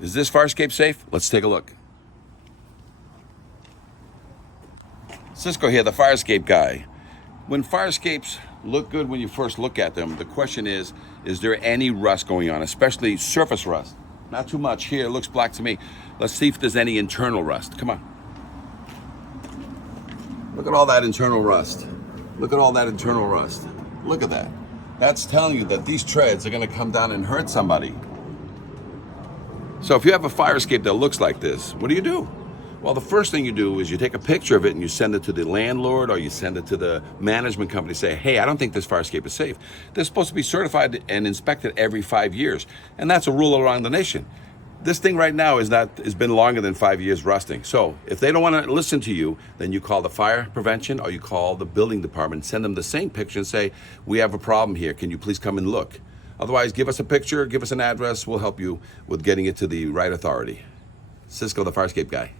Is this fire escape safe? Let's take a look. Cisco here, the fire escape guy. When fire escapes look good when you first look at them, the question is there any rust going on, especially surface rust? Not too much here, it looks black to me. Let's see if there's any internal rust. Come on. Look at all that internal rust. Look at all that internal rust. Look at that. That's telling you that these treads are gonna come down and hurt somebody. So if you have a fire escape that looks like this, what do? Well, the first thing you do is you take a picture of it and you send it to the landlord or you send it to the management company. Say, hey, I don't think this fire escape is safe. They're supposed to be certified and inspected every 5 years. And that's a rule around the nation. This thing right now has been longer than 5 years rusting. So if they don't want to listen to you, then you call the fire prevention or you call the building department, send them the same picture and say, we have a problem here. Can you please come and look? Otherwise, give us a picture, give us an address. We'll help you with getting it to the right authority. Cisco, the fire escape guy.